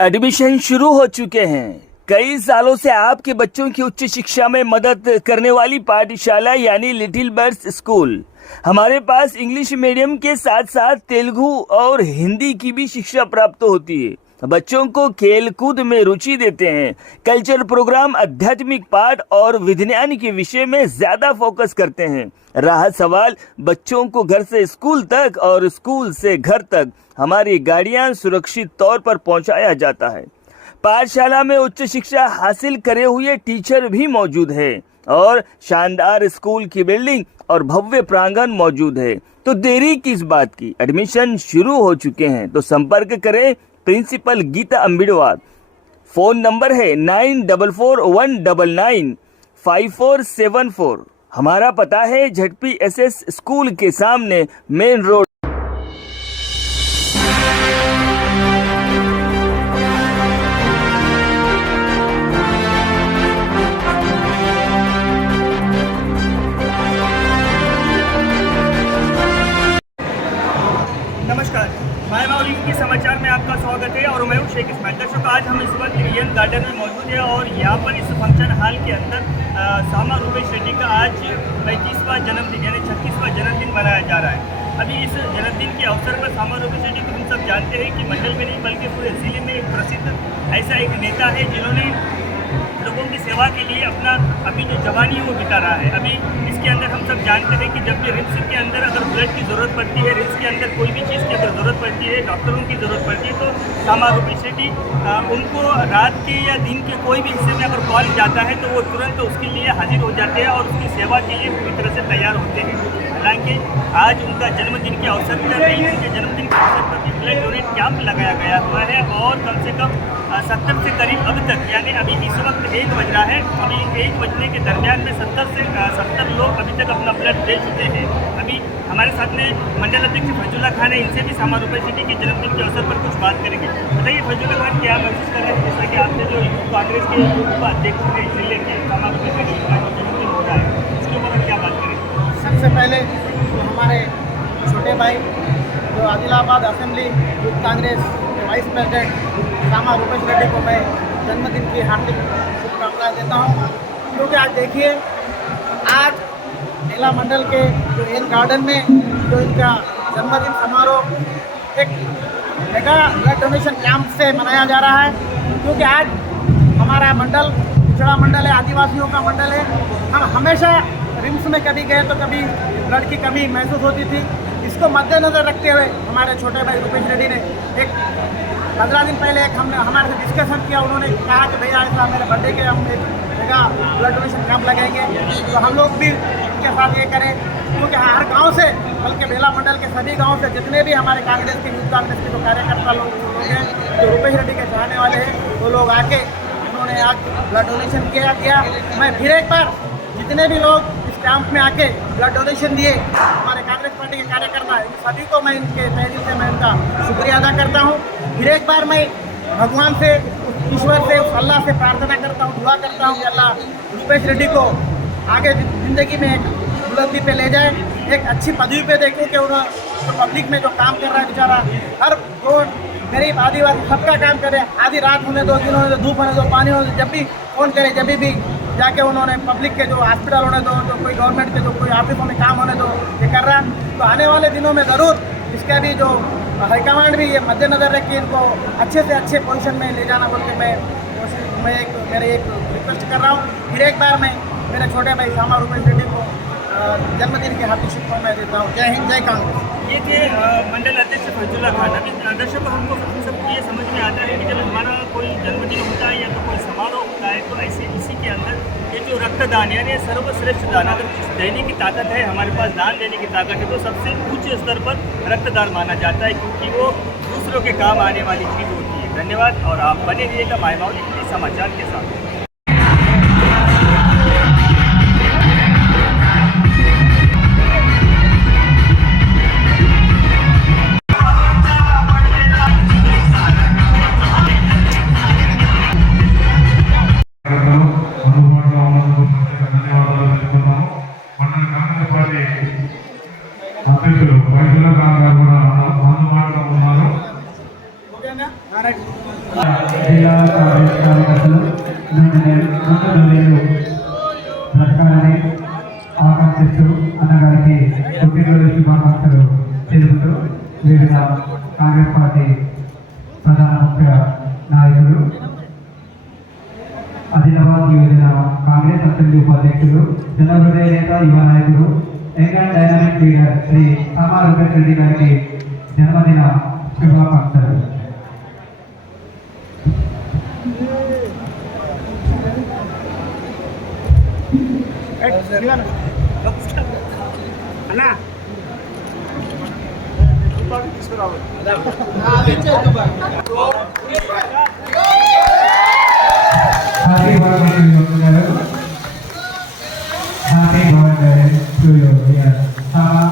Admission शुरू हो चुके हैं। कई सालों से आपके बच्चों की उच्च शिक्षा में मदद करने वाली पाठशाला यानी लिटिल बर्ड्स स्कूल। हमारे पास इंग्लिश मीडियम के साथ साथ तेलुगु और हिंदी की भी शिक्षा प्राप्त होती है। बच्चों को खेल कूद में रुचि देते हैं। कल्चर प्रोग्राम, आध्यात्मिक पाठ और विज्ञान के विषय में ज्यादा फोकस करते हैं। रहा सवाल बच्चों को घर से स्कूल तक और स्कूल से घर तक, हमारी गाड़ियां सुरक्षित तौर पर पहुंचाया जाता है। पाठशाला में उच्च शिक्षा हासिल करे हुए टीचर भी मौजूद है और शानदार स्कूल की बिल्डिंग और भव्य प्रांगण मौजूद है। तो देरी किस बात की, एडमिशन शुरू हो चुके हैं। तो संपर्क करें प्रिंसिपल गीता अम्बिडवार। फोन नंबर है 9441995474। हमारा पता है ZPSS स्कूल के सामने, मेन रोड। नमस्कार, मायामावली के समाचार में आपका स्वागत है और मैं हूं शेख इस्माइल। दर्शकों, आज हम इस वक्त रियन गार्डन में मौजूद हैं और यहाँ पर इस फंक्शन हॉल के अंदर सामा रूपेश रेड्डी का आज 35वां जन्मदिन यानी 36वां जन्मदिन मनाया जा रहा है। अभी इस जन्मदिन के अवसर पर सामा रूपेश रेड्डी को हम सब जानते हैं कि मंडल में नहीं बल्कि पूरे ज़िले में एक प्रसिद्ध ऐसा एक नेता है जिन्होंने लोगों की सेवा के लिए अपना अभी जो जवानी है वो बिता रहा है। अभी इसके अंदर हम सब जानते हैं कि जब भी रिम्स के अंदर अगर ब्लड की ज़रूरत पड़ती है, रिम्स के अंदर कोई भी चीज़ की अगर ज़रूरत पड़ती है, डॉक्टरों की ज़रूरत पड़ती है, तो सामा रूपेश रेड्डी उनको रात के या दिन के कोई भी हिस्से में अगर कॉल जाता है तो वो तुरंत उसके लिए हाजिर हो जाते हैं और उसकी सेवा के लिए पूरी तरह से तैयार होते हैं। हालांकि आज उनका जन्मदिन के अवसर पर उनके जन्मदिन के अवसर पर भी ब्लड डोनेट कैंप लगाया गया हुआ है और कम से कम 70 से करीब अभी तक, यानी अभी इस वक्त 1 बज रहा है, अभी 1 बजने के दरमियान में 70 लोग अभी तक अपना ब्लड दे चुके हैं। अभी हमारे साथ में मंडल अध्यक्ष फैजुल्ला खान है, इनसे भी सामा रूपेश रेड्डी के जन्मदिन के अवसर पर कुछ बात करेंगे। बताइए फैजुल्ला खान, क्या महसूस कर रहे हैं जैसा कि आपने जो यूथ कांग्रेस के अध्यक्ष थे जिले के सामा रूपेश रेड्डी का जो जन्मदिन हो रहा है उसके ऊपर क्या बात करेंगे? सबसे पहले तो हमारे छोटे भाई जो आदिलाबाद असेंबली यूथ कांग्रेस के वाइस प्रेसिडेंट सामा रूपेश रेड्डी को मैं जन्मदिन की हार्दिक शुभकामनाएं देता हूं। क्योंकि आज देखिए, आज मेला मंडल के जो रियन गार्डन में जो इनका जन्मदिन समारोह एक मेगा ब्लड डोनेशन कैंप से मनाया जा रहा है। क्योंकि आज हमारा मंडल पिछड़ा मंडल है, आदिवासियों का मंडल है। हम हमेशा रिम्स में कभी गए तो कभी ब्लड की कमी महसूस होती थी। इसको मद्देनज़र रखते हुए हमारे छोटे भाई रूपेश रेड्डी ने एक 15 दिन पहले हमने हमारे से डिस्कशन किया। उन्होंने कहा कि भैया ऐसा मेरे बर्थडे के हम एक जगह ब्लड डोनेशन कैंप लगाएंगे, तो हम लोग भी उनके साथ ये करें। क्योंकि हर गांव से, बल्कि मेला मंडल के सभी गांव से जितने भी हमारे कांग्रेस के यूथ कांग्रेस के जो कार्यकर्ता लोग हैं, जो रूपेश रेड्डी के चाहने वाले हैं, वो लोग आके उन्होंने आज ब्लड डोनेशन किया। मैं फिर एक बार जितने भी लोग इस कैंप में आके ब्लड डोनेशन दिए, हमारे कांग्रेस पार्टी के कार्यकर्ता, इन सभी को मैं इनके तहे दिल से मैं उनका शुक्रिया अदा करता हूँ। फिर एक बार मैं भगवान से, ईश्वर से, अल्लाह से प्रार्थना करता हूँ, दुआ करता हूँ कि अल्लाह रूपेश रेड्डी को आगे ज़िंदगी में एक बुलंदी पे ले जाए, एक अच्छी पदवी पे देखूँ कि उन्होंने तो पब्लिक में जो काम कर रहा है बेचारा, हर रोड गरीब आदिवासी सबका काम करे। आधी रात होने दो, दिन होने दो, धूप होने दो, पानी होने दो, जब भी फ़ोन करे, जब भी जाके उन्होंने पब्लिक के जो हॉस्पिटल होने दो, जो कोई गवर्नमेंट के जो कोई ऑफिसों में काम होने दो, ये कर रहा है। तो आने वाले दिनों में ज़रूर इसका भी जो हाईकमांड भी ये मद्देनज़र रख के इनको अच्छे से अच्छे पोजीशन में ले जाना बोल के मैं मेरे एक रिक्वेस्ट कर रहा हूँ। फिर एक बार मैं मेरे छोटे भाई सामा रूपेश रेड्डी को जन्मदिन की हार्दिक शुभकामनाएं देता हूँ। जय हिंद, जय कांग्रेस। ये थे मंडल अध्यक्ष फैजुल्ला खान। अभी दर्शकों, हम सबको ये समझ में आता है कि जब हमारा कोई जन्मदिन होता है या तो कोई समारोह होता है तो ऐसे इसी के अंदर ये जो रक्तदान यानी सर्वश्रेष्ठ दान, अगर कुछ देने की ताकत है, हमारे पास दान देने की ताकत है, तो सबसे ऊंचे स्तर पर रक्तदान माना जाता है क्योंकि वो दूसरों के काम आने वाली चीज़ होती है। धन्यवाद और आप बने रहिएगा मायामावली के समाचार के साथ। అధ్యక్షులు వైద్యుల గారు కూడా అందుబాటులో ఉన్నారు. ఓకేనా? జిల్లా కాంగ్రెస్ కార్యకర్తలు నూనెలు బ్రతకాలని ఆకాంక్షిస్తూ అన్నగారికి పుట్టినరోజు శుభాకాంక్షలు తెలుపుతూ వివిధ కాంగ్రెస్ పార్టీ ప్రధాన ముఖ్య నాయకులు, ఆదిలాబాద్ యువజన కాంగ్రెస్ అసెంబ్లీ ఉపాధ్యక్షులు, జనహృదయ నేత, యువ నాయకులు, young and dynamic leader Shri Sama Rupesh Reddy గారికి జన్మదిన శుభాకాంక్షలు. Happy birthday to you Sama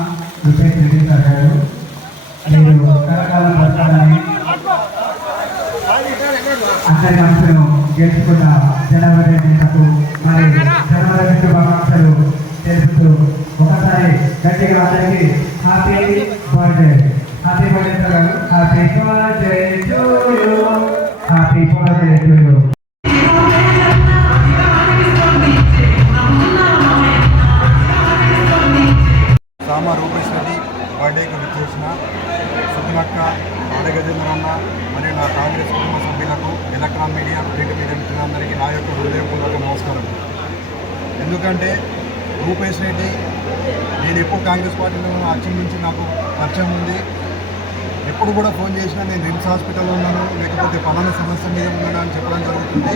Rupesh Reddy sir గారు. మీరు కరకాల బతకాలని అందరి మనసును గెలుచుకున్న జనవరి నేతకు మరి జనవరి శుభాకాంక్షలు తెలుపుతూ ఒకసారి గట్టిగా అందరికీ హ్యాపీ బర్త్డే గారు. Happy birthday to you, happy birthday to you. Sama Rupesh Reddy బర్త్డేకి విచ్చేసిన సుఖనక్క, ఆడగజేంద్రన్న మరియు నా కాంగ్రెస్ కుటుంబ సభ్యులకు, ఎలక్ట్రాన్ మీడియా, ప్రింట్ మీడియా మిత్రులందరికీ నా యొక్క హృదయపూర్వక నమస్కారం. ఎందుకంటే రూపేష్ రెడ్డి నేను ఎప్పుడు కాంగ్రెస్ పార్టీలో అచ్చం నుంచి నాకు పరిచయం ఉంది. ఎప్పుడు కూడా ఫోన్ చేసినా నేను రిమ్స్ హాస్పిటల్లో ఉన్నాను, లేకపోతే పలానా సమస్య మీద ఉన్నాను అని చెప్పడం జరుగుతుంది.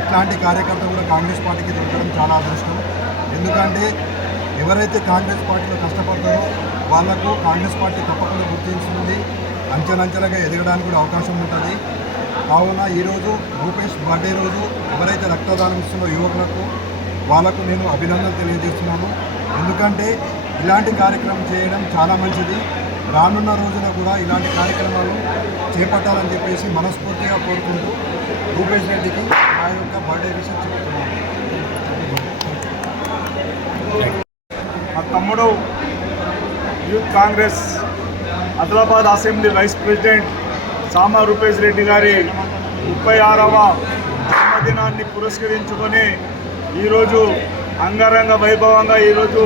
ఇట్లాంటి కార్యకర్త కూడా కాంగ్రెస్ పార్టీకి దొరకడం చాలా అదృష్టం. ఎందుకంటే ఎవరైతే కాంగ్రెస్ పార్టీలో కష్టపడతారో వాళ్లకు కాంగ్రెస్ పార్టీ తప్పకుండా గుర్తించుతుంది, అంచెలంచెలుగా ఎదగడానికి కూడా అవకాశం ఉంటుంది. కావున ఈరోజు రూపేష్ బర్త్డే రోజు ఎవరైతే రక్తదానం ఇస్తున్నో యువకులకు వాళ్లకు నేను అభినందనలు తెలియజేస్తున్నాను. ఎందుకంటే ఇలాంటి కార్యక్రమం చేయడం చాలా మంచిది. రానున్న రోజున కూడా ఇలాంటి కార్యక్రమాలు చేపట్టాలని చెప్పేసి మనస్ఫూర్తిగా కోరుకుంటూ రూపేష్ రెడ్డికి నా యొక్క బర్త్డే విషయం చెప్తున్నాను. మా తమ్ముడు youth Congress Adilabad assembly vice president Sama Rupesh Reddy గారి 36వ జన్మదినాన్ని పురస్కరించుకొని ఈరోజు అంగరంగ వైభవంగా ఈరోజు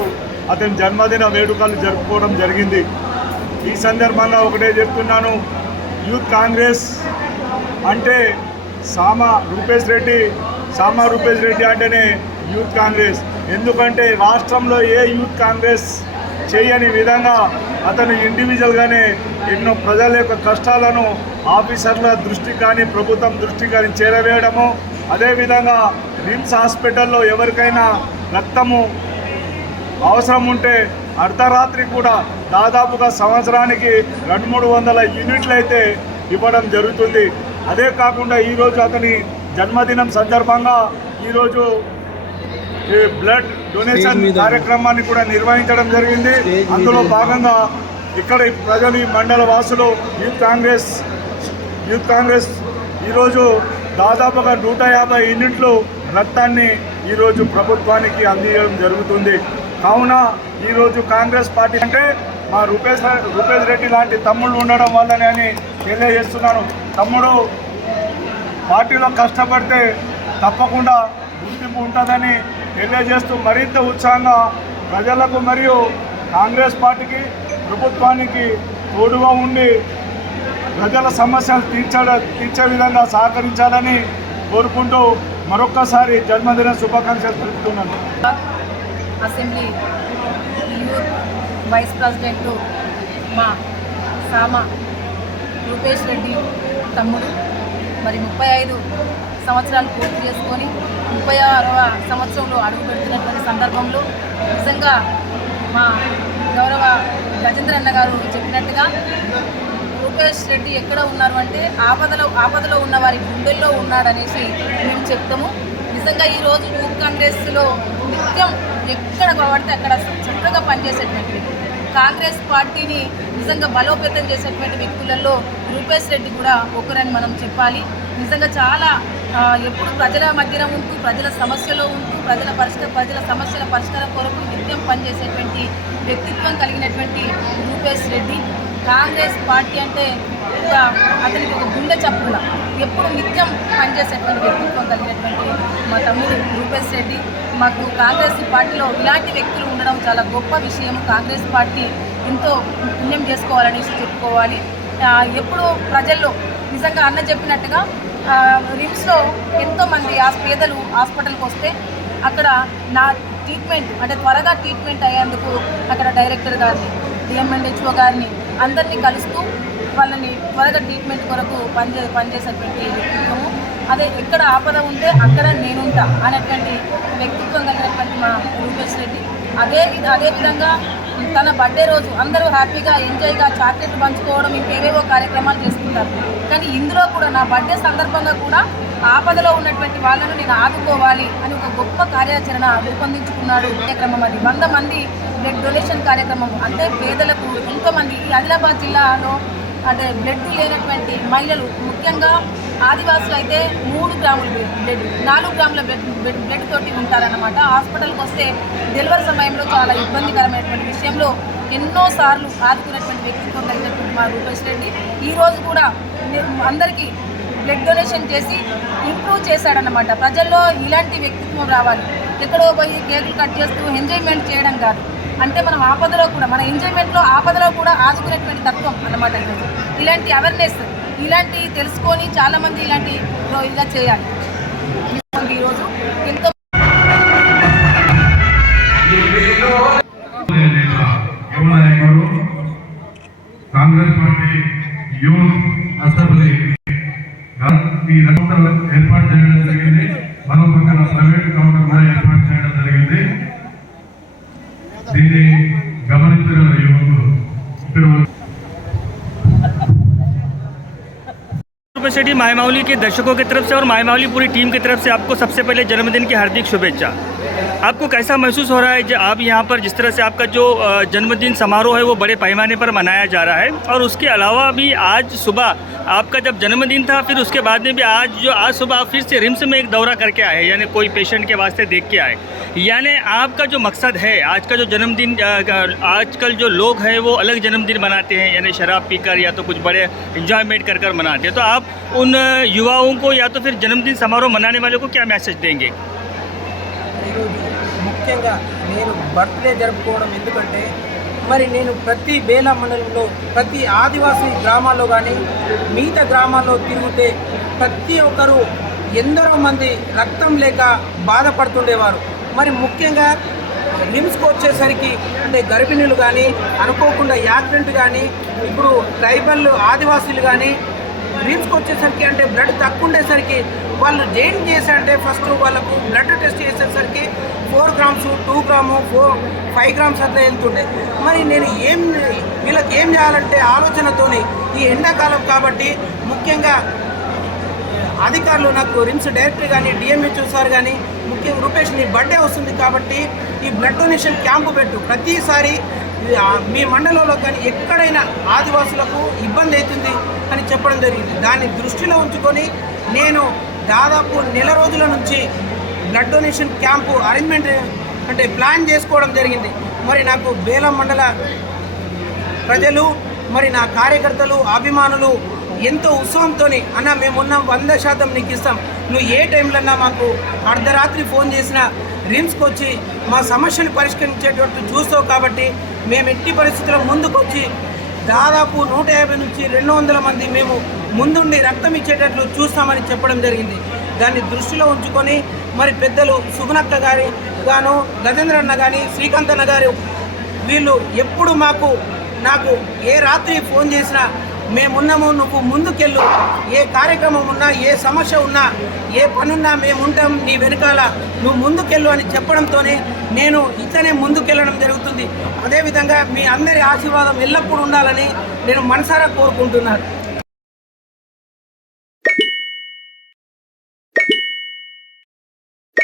అతని జన్మదిన వేడుకలు జరుపుకోవడం జరిగింది. ఈ సందర్భంగా ఒకటే చెప్తున్నాను, యూత్ కాంగ్రెస్ అంటే సామా రూపేష్ రెడ్డి అంటేనే యూత్ కాంగ్రెస్. ఎందుకంటే రాష్ట్రంలో ఏ యూత్ కాంగ్రెస్ చేయని విధంగా అతను ఇండివిజువల్గానే ఎన్నో ప్రజల యొక్క కష్టాలను ఆఫీసర్ల దృష్టి కానీ ప్రభుత్వం దృష్టి కానీ చేరవేయడము, అదేవిధంగా రిమ్స్ హాస్పిటల్లో ఎవరికైనా రక్తము అవసరం ఉంటే అర్ధరాత్రి కూడా దాదాపుగా సంవత్సరానికి 200-300 యూనిట్లు అయితే ఇవ్వడం జరుగుతుంది. అదే కాకుండా ఈరోజు అతని జన్మదినం సందర్భంగా ఈరోజు ఈ బ్లడ్ డొనేషన్ కార్యక్రమాన్ని కూడా నిర్వహించడం జరిగింది. అందులో భాగంగా ఇక్కడ ప్రజలు, ఈ మండల వాసులు, యూత్ కాంగ్రెస్ ఈరోజు దాదాపుగా 150 యూనిట్లు రక్తాన్ని ఈరోజు ప్రభుత్వానికి అందించడం జరుగుతుంది. కావున ఈరోజు కాంగ్రెస్ పార్టీ అంటే మా రూపేష్ రెడ్డి లాంటి తమ్ముళ్ళు ఉండడం వల్లనే అని తెలియజేస్తున్నాను. తమ్ముడు పార్టీలో కష్టపడితే తప్పకుండా గుర్తింపు ఉంటుందని తెలియజేస్తూ మరింత ఉత్సాహంగా ప్రజలకు మరియు కాంగ్రెస్ పార్టీకి, ప్రభుత్వానికి తోడుగా ఉండి ప్రజల సమస్యలు తీర్చే విధంగా సహకరించాలని కోరుకుంటూ మరొక్కసారి జన్మదిన శుభాకాంక్షలు తెలుపుతున్నాను. అసెంబ్లీ యూత్ వైస్ ప్రెసిడెంట్ మా సామా రూపేష్ రెడ్డి తమ్ముడు మరి 35 సంవత్సరాలు పూర్తి చేసుకొని 36వ సంవత్సరంలో అడుగు పెడుతున్నటువంటి సందర్భంలో నిజంగా మా గౌరవ గజేంద్ర అన్న గారు చెప్పినట్టుగా రూపేష్ రెడ్డి ఎక్కడ ఉన్నారు అంటే ఆపదలో ఉన్న వారి గుండెల్లో ఉన్నాడనేసి మేము చెప్తాము. నిజంగా ఈరోజు యూత్ కాంగ్రెస్లో నిత్యం ఎక్కడ పడితే అక్కడ చక్కగా పనిచేసేటువంటి కాంగ్రెస్ పార్టీని నిజంగా బలోపేతం చేసేటువంటి వ్యక్తులలో రూపేష్ రెడ్డి కూడా ఒకరని మనం చెప్పాలి. నిజంగా చాలా ఎప్పుడు ప్రజల మధ్యన ఉంటూ, ప్రజల సమస్యలో ఉంటూ, ప్రజల సమస్యల పరిష్కారం కొరకు నిత్యం పనిచేసేటువంటి వ్యక్తిత్వం కలిగినటువంటి రూపేష్ రెడ్డి. కాంగ్రెస్ పార్టీ అంటే అతనికి ఒక గుండె చప్పున ఎప్పుడు నిత్యం పనిచేసేటువంటి వ్యక్తిత్వం కలిగినటువంటి మా తమ్ముడు రూపేష్ రెడ్డి. మాకు కాంగ్రెస్ పార్టీలో ఇలాంటి వ్యక్తులు ఉండడం చాలా గొప్ప విషయం. కాంగ్రెస్ పార్టీ ఎంతో పుణ్యం చేసుకోవాలని చెప్పుకోవాలి. ఎప్పుడు ప్రజల్లో నిజంగా అన్న చెప్పినట్టుగా రిమ్స్లో ఎంతోమంది పేదలు హాస్పిటల్కి వస్తే అక్కడ నా ట్రీట్మెంట్ అంటే త్వరగా ట్రీట్మెంట్ అయ్యేందుకు అక్కడ డైరెక్టర్ గారిని, డిఎంఎన్హెచ్ఓ గారిని అందరినీ కలుస్తూ వాళ్ళని త్వరగా ట్రీట్మెంట్ కొరకు పనిచేసేటువంటి వ్యక్తిత్వము. అదే ఎక్కడ ఆపద ఉంటే అక్కడ నేనుంటా అనేటువంటి వ్యక్తిత్వం కలిగినటువంటి మా రూపేష్ రెడ్డి. అదేవిధంగా తన బర్త్డే రోజు అందరూ హ్యాపీగా ఎంజాయ్గా చాక్లెట్లు పంచుకోవడం ఇంకేవేవో కార్యక్రమాలు చేసుకుంటారు. కానీ ఇందులో కూడా నా బర్త్డే సందర్భంగా కూడా ఆపదలో ఉన్నటువంటి వాళ్ళను నేను ఆదుకోవాలి అని ఒక గొప్ప కార్యాచరణ రూపొందించుకున్నాడు. కార్యక్రమం అది 100 మంది బ్లడ్ డొనేషన్ కార్యక్రమం. అంటే పేదలకు ఎంతోమంది ఈ ఆదిలాబాద్ జిల్లాలో అంటే బ్లడ్ లేనటువంటి మహిళలు, ముఖ్యంగా ఆదివాసులు అయితే 3 గ్రాముల బ్లడ్ 4 గ్రాముల బ్లడ్ తోటి ఉంటారన్నమాట. హాస్పిటల్కి వస్తే డెలివరీ సమయంలో చాలా ఇబ్బందికరమైనటువంటి విషయంలో ఎన్నోసార్లు ఆదుకున్నటువంటి వ్యక్తిత్వం కలిగినటువంటి మా రూపేష్ రెడ్డి ఈరోజు కూడా అందరికీ బ్లడ్ డొనేషన్ చేసి ఇంప్రూవ్ చేశాడన్నమాట. ప్రజల్లో ఇలాంటి వ్యక్తిత్వం రావాలి. ఎక్కడో పోయి కేకులు కట్ చేస్తూ ఎంజాయ్మెంట్ చేయడం కాదు. అంటే మనం ఆపదలో కూడా మన ఎంజాయ్మెంట్లో ఆపదలో కూడా ఆదుకునేటువంటి తత్వం అన్నమాట. ఈరోజు ఇలాంటి అవేర్నెస్ ఇలాంటి తెలుసుకొని చాలామంది ఇలాంటి ఇలా చేయాలి. ఈరోజు ఎంతో కాంగ్రెస్ పార్టీ యూత్ అసెంబ్లీ ఈ రకౌంటర్ ఏర్పాటు చేయడం జరిగింది. మరో పక్కన ప్రైవేట్ కౌంటర్ కూడా ఏర్పాటు చేయడం జరిగింది. దీన్ని గమనించిన యువకులు रूपेश रेड्डी, मायमावली के दर्शकों की तरफ से और मायमावली पूरी टीम की तरफ से आपको सबसे पहले जन्मदिन की हार्दिक शुभेच्छा। आपको कैसा महसूस हो रहा है जब आप यहाँ पर जिस तरह से आपका जो जन्मदिन समारोह है वो बड़े पैमाने पर मनाया जा रहा है, और उसके अलावा भी आज सुबह आपका जब जन्मदिन था, फिर उसके बाद में भी आज सुबह आप फिर से रिम्स में एक दौरा करके आए, यानी कोई पेशेंट के वास्ते देख के आए, यानी आपका जो मकसद है आज का जो जन्मदिन, आजकल जो लोग हैं वो अलग जन्मदिन मनाते हैं, यानी शराब पीकर या तो कुछ बड़े इंजॉयमेंट कर मनाते हैं, तो आप उन युवाओं को या तो फिर जन्मदिन समारोह मनाने वालों को क्या मैसेज देंगे? ముఖ్యంగా నేను బర్త్డే జరుపుకోవడం ఎందుకంటే మరి నేను ప్రతి బేలా మండలంలో ప్రతి ఆదివాసీ గ్రామాల్లో కానీ మిగతా గ్రామాల్లో తిరిగితే ప్రతి ఒక్కరూ ఎందరో మంది రక్తం లేక బాధపడుతుండేవారు. మరి ముఖ్యంగా రిమ్స్కి వచ్చేసరికి అంటే గర్భిణీలు కానీ అనుకోకుండా యాక్సిడెంట్ కానీ ఇప్పుడు ట్రైబల్ ఆదివాసీలు కానీ రిమ్స్కి వచ్చేసరికి అంటే బ్లడ్ తక్కువ ఉండేసరికి వాళ్ళు ఏం చేశారంటే ఫస్ట్ వాళ్ళకు బ్లడ్ టెస్ట్ చేసేసరికి 4 గ్రామ్స్ 2 గ్రాము 5 గ్రామ్స్ అట్లా వెళ్తుండే. మరి నేను వీళ్ళకి ఏం చేయాలంటే ఆలోచనతోని ఈ ఎండాకాలం కాబట్టి ముఖ్యంగా అధికారులు నాకు రిమ్స్ డైరెక్టర్ కానీ డిఎంహెచ్ఓ సార్ కానీ ముఖ్యంగా రూపేష్ నీ బర్త్డే వస్తుంది కాబట్టి ఈ బ్లడ్ డొనేషన్ క్యాంపు పెట్టు, ప్రతిసారి మీ మండలంలో కానీ ఎక్కడైనా ఆదివాసులకు ఇబ్బంది అవుతుంది అని చెప్పడం జరిగింది. దాన్ని దృష్టిలో ఉంచుకొని నేను దాదాపు నెల రోజుల నుంచి బ్లడ్ డొనేషన్ క్యాంపు అరేంజ్మెంట్ అంటే ప్లాన్ చేసుకోవడం జరిగింది. మరి నాకు బేలం మండల ప్రజలు మరి నా కార్యకర్తలు అభిమానులు ఎంతో ఉత్సవంతో అన్న మేమున్నాం 100% నీకు ఇస్తాం, నువ్వు ఏ టైంలో మాకు అర్ధరాత్రి ఫోన్ చేసినా రిమ్స్కి వచ్చి మా సమస్యలు పరిష్కరించేటట్టు చూస్తావు కాబట్టి మేము ఎట్టి పరిస్థితుల్లో ముందుకు వచ్చి దాదాపు 150 నుంచి 200 మంది మేము ముందుండి రక్తం ఇచ్చేటట్లు చూస్తామని చెప్పడం జరిగింది. దాన్ని దృష్టిలో ఉంచుకొని మరి పెద్దలు సుగుణక్క గారి గాను గజేంద్ర అన్న కానీ శ్రీకాంత్ అన్న గారు వీళ్ళు ఎప్పుడు నాకు ఏ రాత్రి ఫోన్ చేసినా మేమున్నాము, నువ్వు ముందుకెళ్ళు, ఏ కార్యక్రమం ఉన్నా ఏ సమస్య ఉన్నా ఏ పనున్నా మేముంటాం నీ వెనకాల, నువ్వు ముందుకెళ్ళు అని చెప్పడంతోనే నేను ఇట్లనే ముందుకెళ్ళడం జరుగుతుంది. అదేవిధంగా మీ అందరి ఆశీర్వాదం ఎల్లప్పుడూ ఉండాలని నేను మనసారా కోరుకుంటున్నాను.